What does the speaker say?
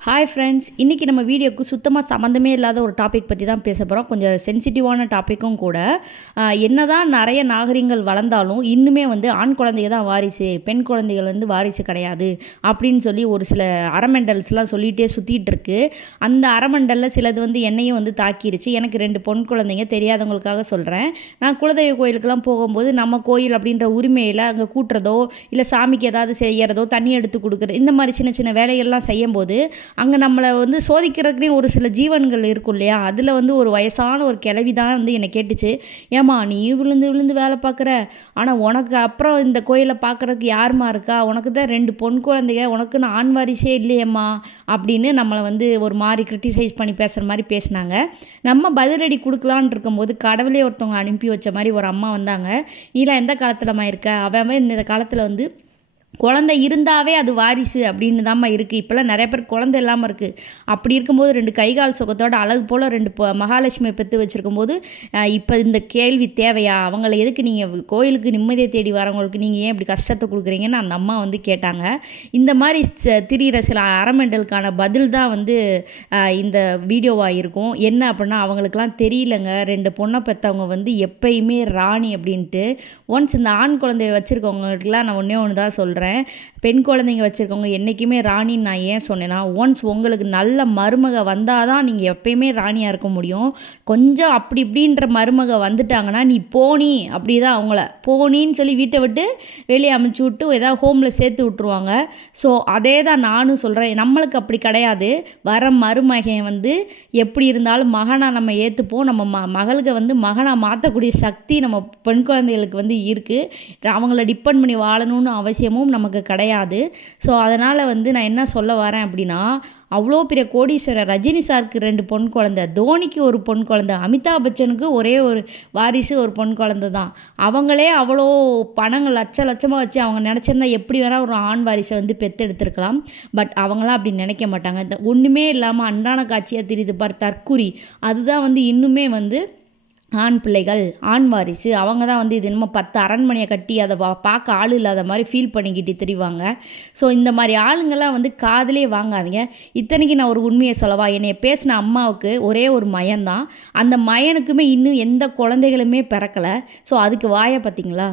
Hi friends இன்றைக்கி நம்ம வீடியோக்கு சுத்தமாக சம்மந்தமே இல்லாத ஒரு டாபிக் பற்றி தான் பேச போகிறோம் கொஞ்சம் சென்சிட்டிவான டாப்பிக்கும் கூட. என்ன தான் நிறைய நாகரிகங்கள் வளர்ந்தாலும் இன்னுமே வந்து ஆண் குழந்தைங்க தான் வாரிசு பெண் குழந்தைகள் வந்து வாரிசு கிடையாது அப்படின்னு சொல்லி ஒரு சில அறமெண்டல்ஸ்லாம் சொல்லிகிட்டே சுற்றிட்டு இருக்கு. அந்த அறமெண்டலில் சிலது வந்து என்னையும் வந்து தாக்கிருச்சு. எனக்கு ரெண்டு பொன் குழந்தைங்க தெரியாதவங்களுக்காக சொல்கிறேன் நான் குலதெய்வ கோயிலுக்கெல்லாம் போகும்போது நம்ம கோயில் அப்படின்ற உரிமையில் அங்கே கூட்டுறதோ இல்லை சாமிக்கு ஏதாவது செய்கிறதோ தண்ணி எடுத்து கொடுக்குறது இந்த மாதிரி சின்ன சின்ன வேலைகள்லாம் செய்யும்போது அங்கே நம்மளை வந்து சோதிக்கிறதுக்குனே ஒரு சில ஜீவன்கள் இருக்கும் இல்லையா? அதில் வந்து ஒரு வயசான ஒரு கிளவி தான் வந்து என்னை கேட்டுச்சு. ஏம்மா நீ விழுந்து விழுந்து வேலை பார்க்குற. ஆனால் உனக்கு அப்புறம் இந்த கோயிலை பார்க்குறதுக்கு யாருமா இருக்கா? உனக்கு தான் ரெண்டு பொன் குழந்தைங்க உனக்குன்னு ஆண் வாரிசே இல்லையேம்மா? அப்படின்னு நம்மளை வந்து ஒரு மாதிரி கிரிட்டிசைஸ் பண்ணி பேசுகிற மாதிரி பேசினாங்க. நம்ம பதிலடி கொடுக்கலான் இருக்கும்போது கடவுளே ஒருத்தவங்க அனுப்பி வச்ச மாதிரி ஒரு அம்மா வந்தாங்க. நீலாம் எந்த காலத்தில்மா இருக்க? அவன் இந்த காலத்தில் வந்து குழந்த இருந்தாவே அது வாரிசு அப்படின்னு தாம்மா இருக்குது இப்போல்லாம் நிறைய பேர் குழந்த இல்லாமல் இருக்குது அப்படி இருக்கும்போது ரெண்டு கைகால் சுகத்தோட அழகு போல் ரெண்டு மகாலட்சுமியை பெற்று வச்சுருக்கும்போது இப்போ இந்த கேள்வி தேவையா? அவங்கள எதுக்கு நீங்கள் கோயிலுக்கு நிம்மதியை தேடி வரவங்களுக்கு நீங்கள் ஏன் இப்படி கஷ்டத்தை கொடுக்குறீங்கன்னு அந்த அம்மா வந்து கேட்டாங்க. இந்த மாதிரி திரிகிற சில அறமெண்டலுக்கான பதில் தான் வந்து இந்த வீடியோவாக இருக்கும். என்ன அப்படின்னா அவங்களுக்குலாம் தெரியலங்க. ரெண்டு பொண்ணை பெற்றவங்க வந்து எப்பயுமே ராணி அப்படின்ட்டு ஒன்ஸ் இந்த ஆண் குழந்தைய வச்சுருக்கவங்களுக்குலாம் நான் ஒன்றே ஒன்று தான் சொல்கிறேன் சொல்கிறேன் பெண் குழந்தைங்க வச்சுருக்கவங்க என்றைக்குமே ராணின்னு நான் ஏன் சொன்னேன்னா ஒன்ஸ் உங்களுக்கு நல்ல மருமக வந்தால் தான் நீங்கள் எப்பயுமே ராணியாக இருக்க முடியும். கொஞ்சம் அப்படி இப்படின்ற மருமக வந்துட்டாங்கன்னா நீ போனி அப்படி தான் அவங்கள. போனின்னு சொல்லி வீட்டை விட்டு வெளியே அமுச்சு விட்டு ஏதாவது ஹோமில் சேர்த்து விட்ருவாங்க ஸோ அதே தான் நானும் சொல்கிறேன் நம்மளுக்கு அப்படி கிடையாது. வர மருமகன் வந்து எப்படி இருந்தாலும் மகனாக நம்ம ஏற்றுப்போம் நம்ம ம மகளுக்கு வந்து மகனாக மாற்றக்கூடிய சக்தி நம்ம பெண் குழந்தைகளுக்கு வந்து இருக்குது அவங்கள டிபெண்ட் பண்ணி வாழணும்னு அவசியமும் நமக்கு கிடையாது. ஸோ அதனால் வந்து நான் என்ன சொல்ல வரேன் அப்படின்னா அவ்வளோ பெரிய கோடீஸ்வரர் ரஜினி சாருக்கு ரெண்டு பொன் குழந்த தோனிக்கு ஒரு பொன் குழந்த அமிதாப் பச்சனுக்கு ஒரே ஒரு வாரிசு ஒரு பொன் குழந்த தான். அவங்களே அவ்வளோ பணங்கள் லட்ச லட்சமாக வச்சு அவங்க நினச்சிருந்தா எப்படி வேணால் ஒரு ஆண் வாரிசை வந்து பெற்றெடுத்துருக்கலாம் பட் அவங்களாம் அப்படி நினைக்க மாட்டாங்க. ஒன்றுமே இல்லாமல் அன்றான காட்சியாக தெரியுது பார் தற்குறி அதுதான் வந்து இன்னுமே வந்து ஆண் பிள்ளைகள் ஆண் வாரிசு அவங்க தான் வந்து இது என்னமோ பத்து அரண்மனையை கட்டி அதை பார்க்க ஆள் இல்லாத மாதிரி ஃபீல் பண்ணிக்கிட்டு தெரிவாங்க. ஸோ இந்த மாதிரி ஆளுங்கள்லாம் வந்து காதலே வாங்காதீங்க. இத்தனைக்கு நான் ஒரு உண்மையை சொல்லவா? என்னை பேசின அம்மாவுக்கு ஒரே ஒரு மயன்தான் அந்த மயனுக்குமே இன்னும் எந்த குழந்தைகளுமே பிறக்கலை. ஸோ அதுக்கு வாயை பார்த்தீங்களா?